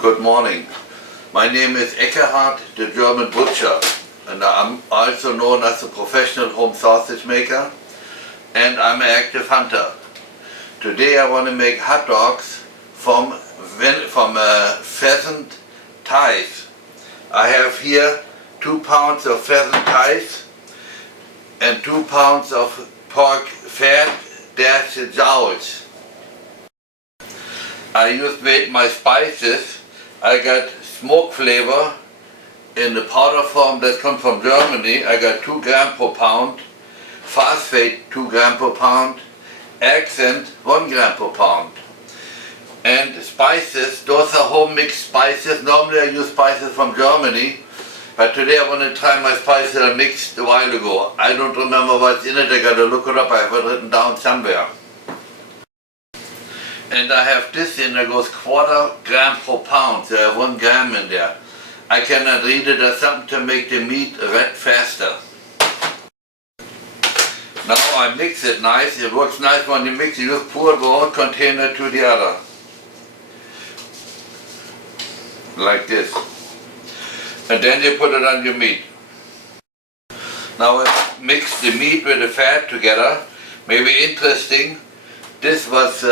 Good morning. My name is Eckkhard, the German butcher, and I'm also known as a professional home sausage maker, and I'm an active hunter. Today I want to make hot dogs from pheasant thighs. I have here 2 pounds of pheasant thighs and 2 pounds of pork fat dash jowls. I just made my spices. I got smoke flavor in the powder form that comes from Germany. I got 2 grams per pound, phosphate 2 grams per pound, accent 1 gram per pound. And spices, those are home mixed spices. Normally I use spices from Germany, but today I want to try my spices I mixed a while ago. I don't remember what's in it, I got to look it up, I have it written down somewhere. And I have this in there goes 1/4 gram per pound, so I have 1 gram in there. I cannot read it as something to make the meat red faster. Now I mix it nice. It works nice when you mix it. You just pour one container to the other. Like this. And then you put it on your meat. Now I mix the meat with the fat together. Maybe interesting. This was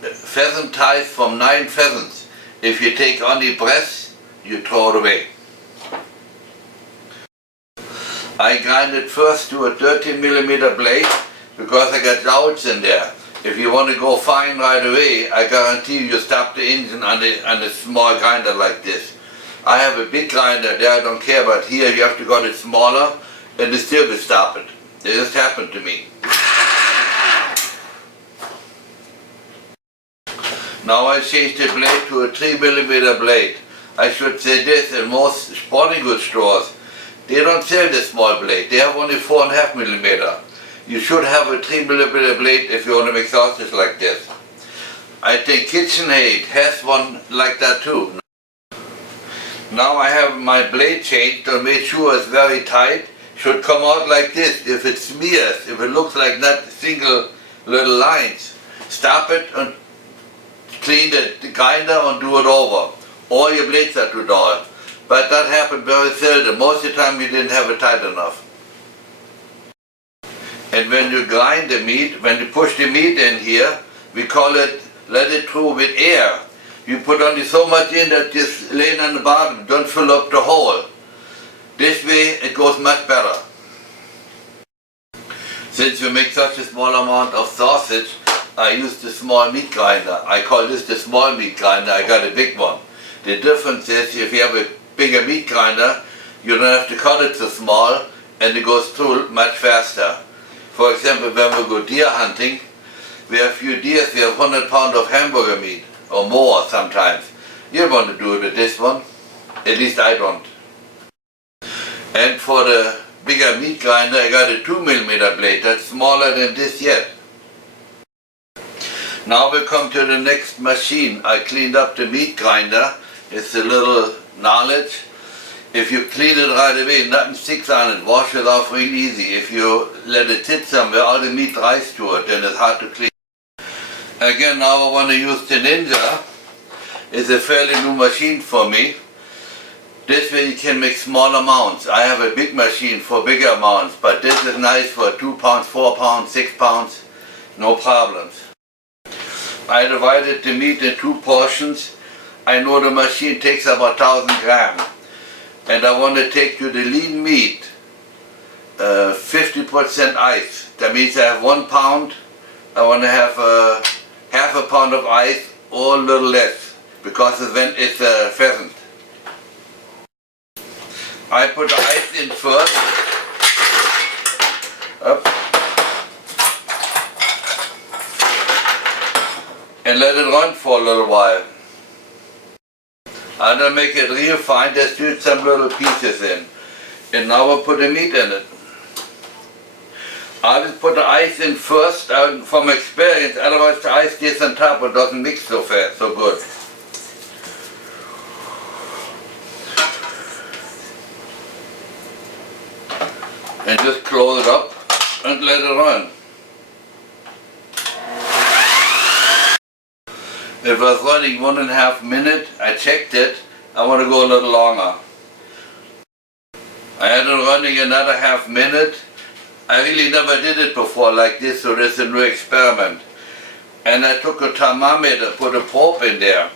pheasant thighs from 9 pheasants. If you take only breasts, you throw it away. I grind it first to a 13mm blade because I got jowls in there. If you want to go fine right away, I guarantee you stop the engine on a small grinder like this. I have a big grinder there, I don't care, but here you have to go it smaller and it still will stop it. It just happened to me. Now I change the blade to a 3mm blade. I should say this, in most sporting goods stores, they don't sell the small blade, they have only 4.5mm. You should have a 3mm blade if you want to make sausage like this. I think KitchenAid has one like that too. Now I have my blade changed to make sure it's very tight. Should come out like this. If it smears, if it looks like not single little lines, stop it and clean the grinder and do it over. Or your blades are too dull. But that happened very seldom. Most of the time you didn't have it tight enough. And when you grind the meat, when you push the meat in here, we call it let it through with air. You put only so much in that just laying on the bottom, don't fill up the hole. This way it goes much better. Since we make such a small amount of sausage, I use the small meat grinder. I call this the small meat grinder, I got a big one. The difference is if you have a bigger meat grinder, you don't have to cut it so small and it goes through much faster. For example, when we go deer hunting, we have few deers, we have 100 pounds of hamburger meat, or more sometimes. You don't want to do it with this one, at least I don't. And for the bigger meat grinder, I got a 2mm blade, that's smaller than this yet. Now we come to the next machine. I cleaned up the meat grinder. It's a little knowledge. If you clean it right away, nothing sticks on it. Wash it off real easy. If you let it sit somewhere, all the meat dries to it, then it's hard to clean. Again, now I want to use the Ninja. It's a fairly new machine for me. This way you can make small amounts. I have a big machine for bigger amounts, but this is nice for 2 pounds, 4 pounds, 6 pounds, no problems. I divided the meat in 2 portions. I know the machine takes about 1,000 grams. And I want to take to the lean meat 50% ice. That means I have 1 pound. I want to have half a pound of ice or a little less because it's a pheasant. I put the ice in first. Up. And let it run for a little while. I don't make it real fine, just shoot some little pieces in. And now I'll put the meat in it. I will put the ice in first from experience, otherwise the ice gets on top and doesn't mix so fast, so good. And just close it up and let it run. It was running 1.5 minutes. I checked it. I want to go a little longer. I had it running another half minute. I really never did it before like this, so this is a new experiment. And I took a thermometer, put a probe in there.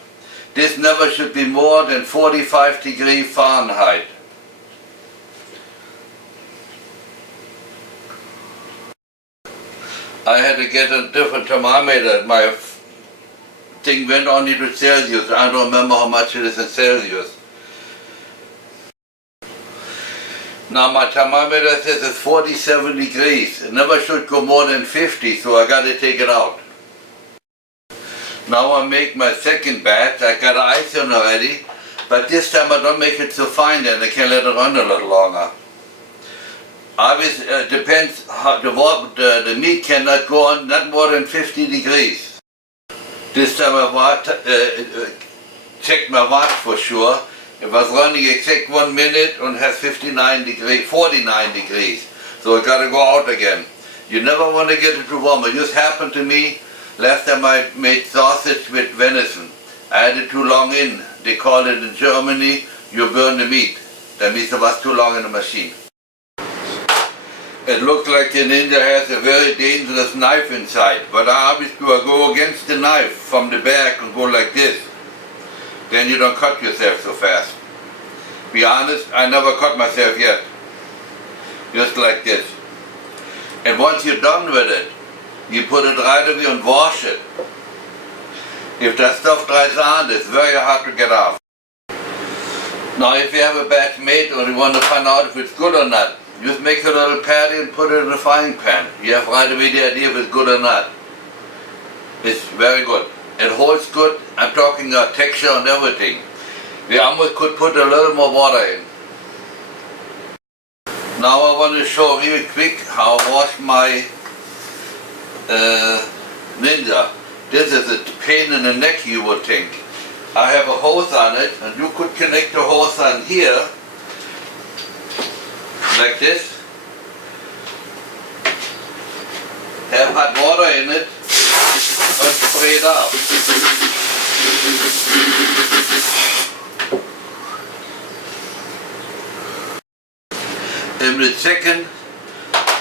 This never should be more than 45 degrees Fahrenheit. I had to get a different thermometer. My thing went only to Celsius. I don't remember how much it is in Celsius. Now my thermometer says it's 47 degrees. It never should go more than 50, so I got to take it out. Now I make my second batch. I got ice on already, but this time I don't make it so fine, and I can let it run a little longer. Obviously, depends how the meat cannot go on not more than 50 degrees. This time I checked my watch for sure. It was running exact 1 minute and has 49 degrees. So I got to go out again. You never want to get it too warm. It just happened to me last time I made sausage with venison. I had it too long in. They call it in Germany, you burn the meat. That means it was too long in the machine. It looks like the ninja has a very dangerous knife inside, but I obviously go against the knife from the back and go like this. Then you don't cut yourself so fast. Be honest, I never cut myself yet. Just like this. And once you're done with it, you put it right away and wash it. If that stuff dries on, it's very hard to get off. Now if you have a batch made or you want to find out if it's good or not, just make a little patty and put it in a frying pan. You have right away the idea if it's good or not. It's very good. It holds good. I'm talking about texture and everything. We almost could put a little more water in. Now I want to show really quick how I wash my ninja. This is a pain in the neck, you would think. I have a hose on it, and you could connect the hose on here like this. Have hot water in it and spray it out. In the second,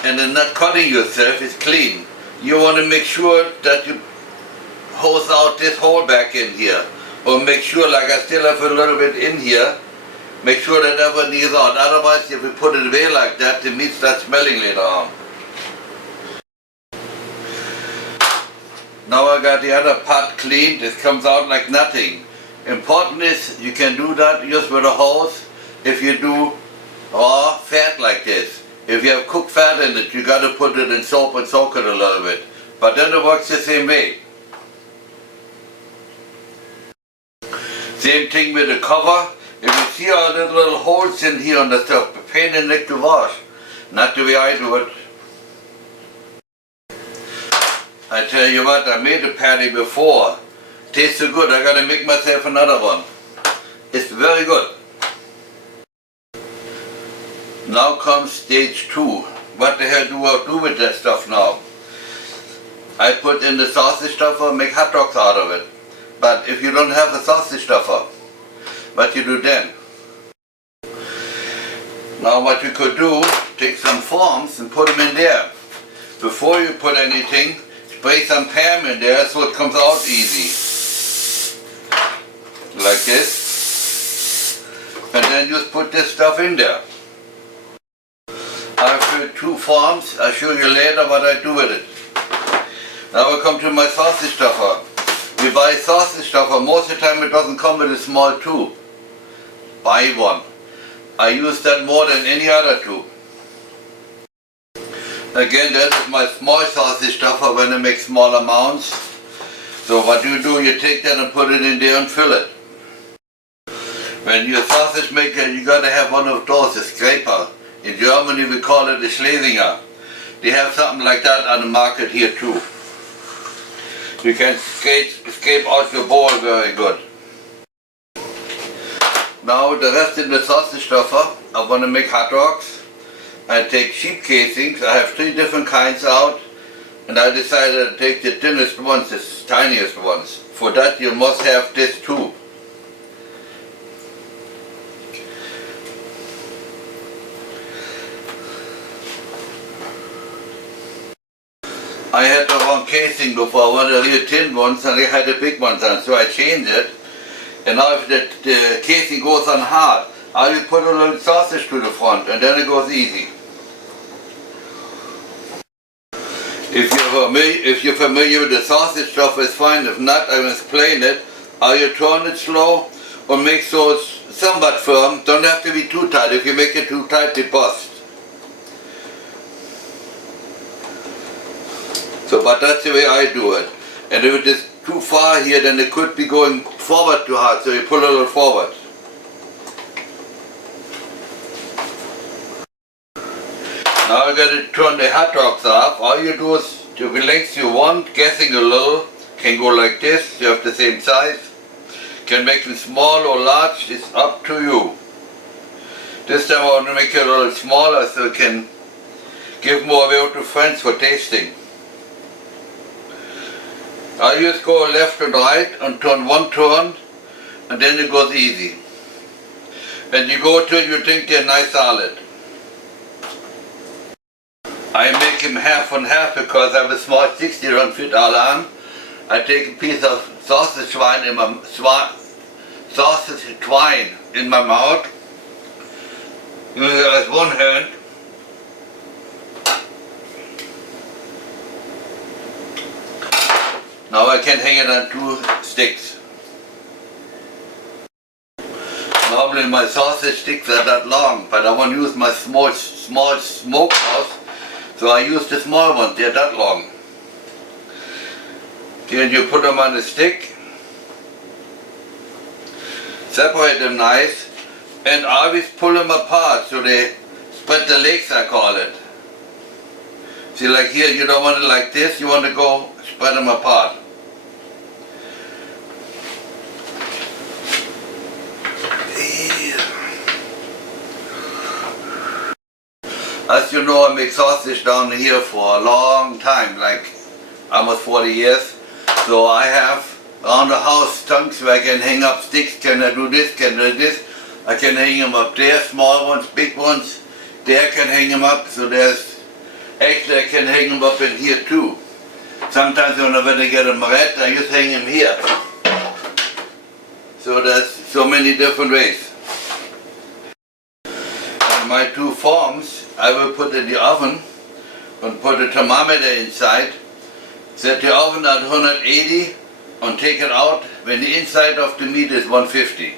and then not cutting yourself, is clean. You want to make sure that you hose out this hole back in here, or make sure, like I still have a little bit in here, make sure that never needs out. Otherwise, if you put it away like that, the meat starts smelling later on. Now I got the other pot cleaned. It comes out like nothing. Important is you can do that just with a hose if you do raw fat like this. If you have cooked fat in it, you got to put it in soap and soak it a little bit. But then it works the same way. Same thing with the cover. If you see all the little holes in here on the stuff, a pain in the neck to wash. Not the way I do it. I tell you what, I made a patty before. Tastes so good, I gotta make myself another one. It's very good. Now comes stage 2. What the hell do I do with that stuff now? I put in the sausage stuffer, make hot dogs out of it. But if you don't have a sausage stuffer, what you do then? Now what you could do, take some forms and put them in there. Before you put anything, spray some Pam in there so it comes out easy. Like this. And then just put this stuff in there. I filled 2 forms. I'll show you later what I do with it. Now I come to my sausage stuffer. We buy sausage stuffer. Most of the time it doesn't come with a small tube. Buy one. I use that more than any other tube. Again, that is my small sausage stuffer when I make small amounts. So what you do, you take that and put it in there and fill it. When you're a sausage maker, you gotta have one of those, a scraper. In Germany we call it a Schlesinger. They have something like that on the market here too. You can scrape out your bowl very good. Now the rest in the sausage stuffer, I want to make hot dogs. I take sheep casings. I have 3 different kinds out. and I decided to take the thinnest ones, the tiniest ones. For that you must have this tube. I had the wrong casing before, I wanted the real thin ones and I had the big ones on, so I changed it. And now if the casing goes on hard, I will put a little sausage to the front and then it goes easy. If you're familiar with the sausage stuff, it's fine. If not, I will explain it. How you turn it slow or make so it's somewhat firm. Don't have to be too tight. If you make it too tight, it busts. So, but that's the way I do it. And if it is too far here, then it could be going forward too hard, so you pull a little forward. Now I got to turn the hot dogs off. All you do is, to the length you want, guessing a little, can go like this, you have the same size. Can make them small or large, it's up to you. This time I want to make it a little smaller so it can give more away to friends for tasting. I just go left and right and turn one turn and then it goes easy. When you go to it, you think they're nice solid. I make him half and half because I have a small 60 don't fit all on. I take a piece of sausage twine in my mouth. Use it as one hand. Now I can hang it on 2 sticks. Normally my sausage sticks are that long, but I want to use my small smokehouse, so I use the small ones, they're that long. Then you put them on a stick, separate them nice, and always pull them apart so they spread the legs, I call it. See, like here, you don't want it like this, you want to go spread them apart. As you know, I make sausage down here for a long time, like almost 40 years. So I have around the house chunks where I can hang up sticks. Can I do this? Can I do this? I can hang them up there, small ones, big ones. There I can hang them up. So actually I can hang them up in here too. Sometimes when I get them red, I just hang them here. So there's so many different ways. And my 2 forms, I will put in the oven and put a thermometer inside. Set the oven at 180 and take it out when the inside of the meat is 150.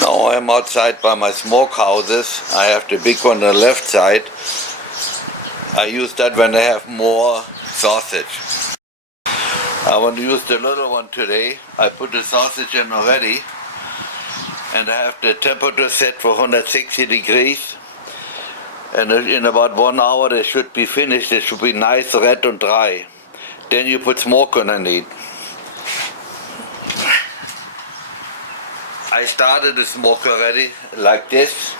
Now I'm outside by my smokehouses. I have the big one on the left side. I use that when I have more sausage. I want to use the little one today. I put the sausage in already. And I have the temperature set for 160 degrees. And in about 1 hour they should be finished. They should be nice, red and dry. Then you put smoke underneath. I started the smoke already, like this.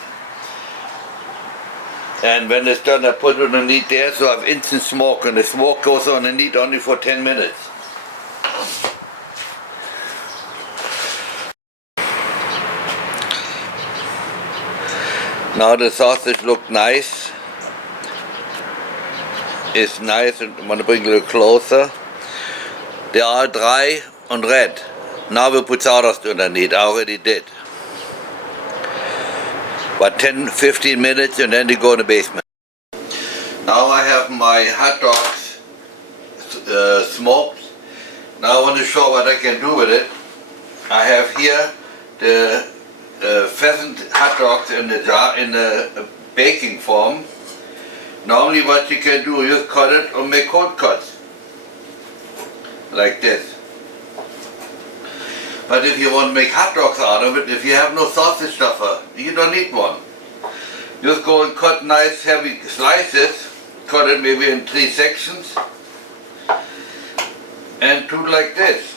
And when it's done, I put it underneath there, so I have instant smoke. And the smoke goes underneath only for 10 minutes. Now the sausage looks nice. It's nice, and I'm going to bring it a little closer. They are dry and red. Now we put sawdust underneath. I already did. About 10-15 minutes and then they go in the basement. Now I have my hot dogs smoked. Now I want to show what I can do with it. I have here the pheasant hot dogs in the jar, in the baking form. Normally what you can do is cut it or make cold cuts. Like this. But if you want to make hot dogs out of it, if you have no sausage stuffer, you don't need one. Just go and cut nice heavy slices, cut it maybe in 3 sections, and do like this.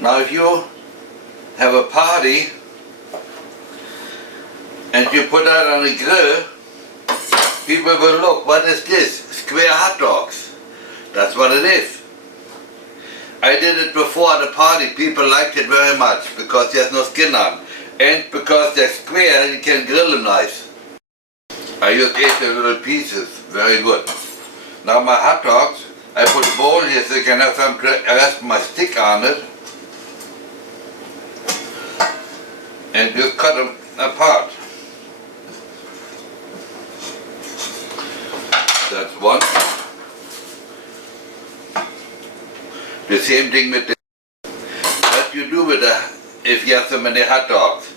Now if you have a party and you put that on a grill, people will look, what is this? Square hot dogs. That's what it is. I did it before the party. People liked it very much because there's no skin on. And because they're square, you can grill them nice. I just ate the little pieces. Very good. Now my hot dogs, I put a bowl here so you can have some rest my stick on it. And just cut them apart. That's one. The same thing with the... What you do with if you have so many hot dogs.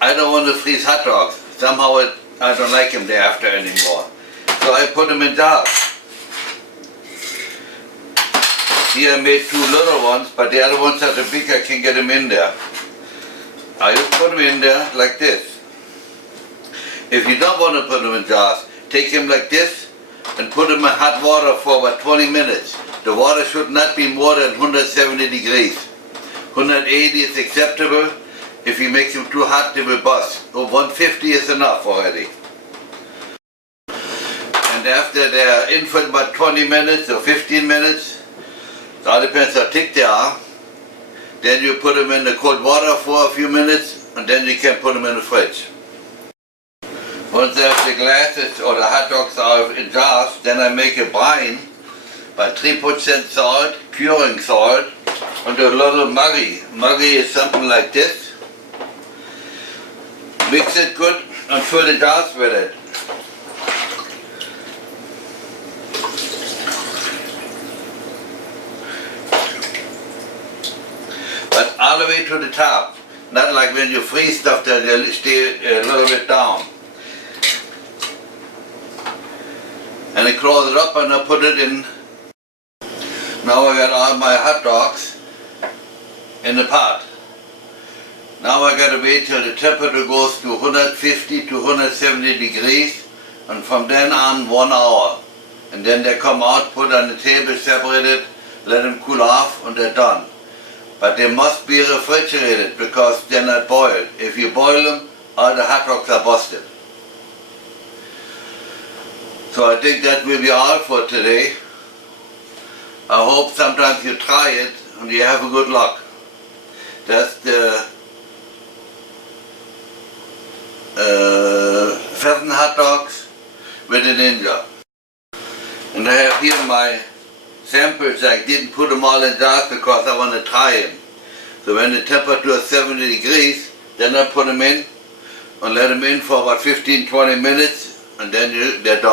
I don't want to freeze hot dogs. Somehow I don't like them thereafter anymore. So I put them in jars. Here I made two little ones, but the other ones are too big, I can get them in there. I just put them in there like this. If you don't want to put them in jars, take them like this and put them in hot water for about 20 minutes. The water should not be more than 170 degrees. 180 is acceptable. If you make them too hot, they will bust. So 150 is enough already. And after they're in for about 20 minutes or 15 minutes, it all depends how thick they are, then you put them in the cold water for a few minutes and then you can put them in the fridge. Once I have the glasses or the hot dogs are in jars, then I make a brine by 3% salt, curing salt, and a little muggy. Muggy is something like this. Mix it good and fill the jars with it. But all the way to the top, not like when you freeze stuff that they stay a little bit down. And I close it up and I put it in. Now I got all my hot dogs in the pot. Now I got to wait till the temperature goes to 150 to 170 degrees, and from then on 1 hour. And then they come out, put on the table, separated, let them cool off, and they're done. But they must be refrigerated because they're not boiled. If you boil them, all the hot dogs are busted. So I think that will be all for today. I hope sometimes you try it and you have a good luck. That's the Pheasant Hot dogs with a Ninja. And I have here my samples. I didn't put them all in jars because I want to try them. So when the temperature is 70 degrees, then I put them in and let them in for about 15-20 minutes and then they're done.